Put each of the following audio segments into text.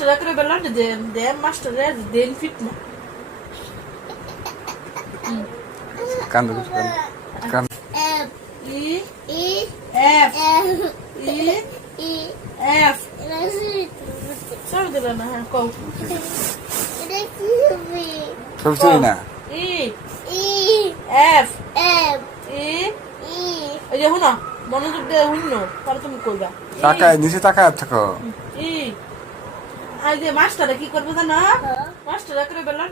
master করে বেলান দে master দেন fit না কান্দো কান ই E F E E F সব দিল না হ্যাঁ কও সবচেয়ে না ই ই এফ এফ ই ই এই যে শুনো মনোযোগ দিয়ে শুনো তাহলে তুমি কইবা তাকায় নিচে তাকায় থাকো ই আই যে মাস্টারে কি করবে জানো মাস্টারে করে বেলান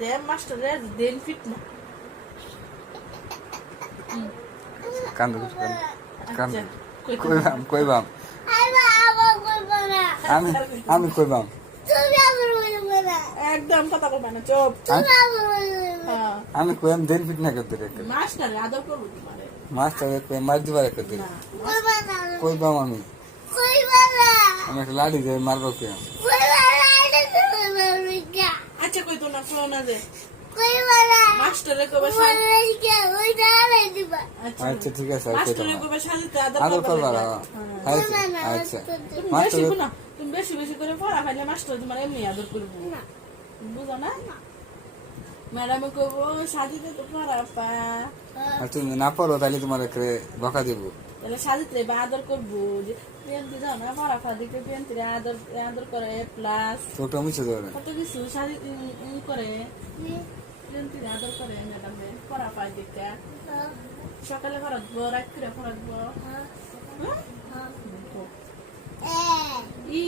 দে মাস্টার দেন ফিট না কান্দো কান্দো আচ্ছা কইবাম আমি কইবাম একদম কথা বলবা না চুপ হ্যাঁ আমি কইম দেন ফিট না করতে রে মাস্টারে আদর করবো তোমারে মাস্টার কই মার দিবার করতে না কইবাম আমি একটা লাড়ি দিয়ে মারবো কে আচ্ছা কই তো না ফলো না দে মাস্টারে কবে আচ্ছা ঠিক আছে মাস্টারে কবে সাজিতে আদর আদর করবা করবা আচ্ছা তুমি বেশি মাস্টার না তুমি বেশি বেশি করে পড়া খাইলে মাস্টার তোমার এমনি আদর করবো বুঝো না ম্যাডামে কইবো সাজিতে তো পড়া পা আর তুমি না পড়ো তাহলে তোমার বকা দিব তাহলে সাজিতে বা আদর করবো যে পিয়ান্তি যাও না পড়া ফা দিকে পিয়ান্তিরে আদর আদর করে প্লাস চোখটা মুছে দেবে কত কিছু সাজি করে পিয়ান্তিরে আদর করে ম্যাডামে পড়া পায় দিকে সকালে পড়াবো রাত করে পড়াবো ই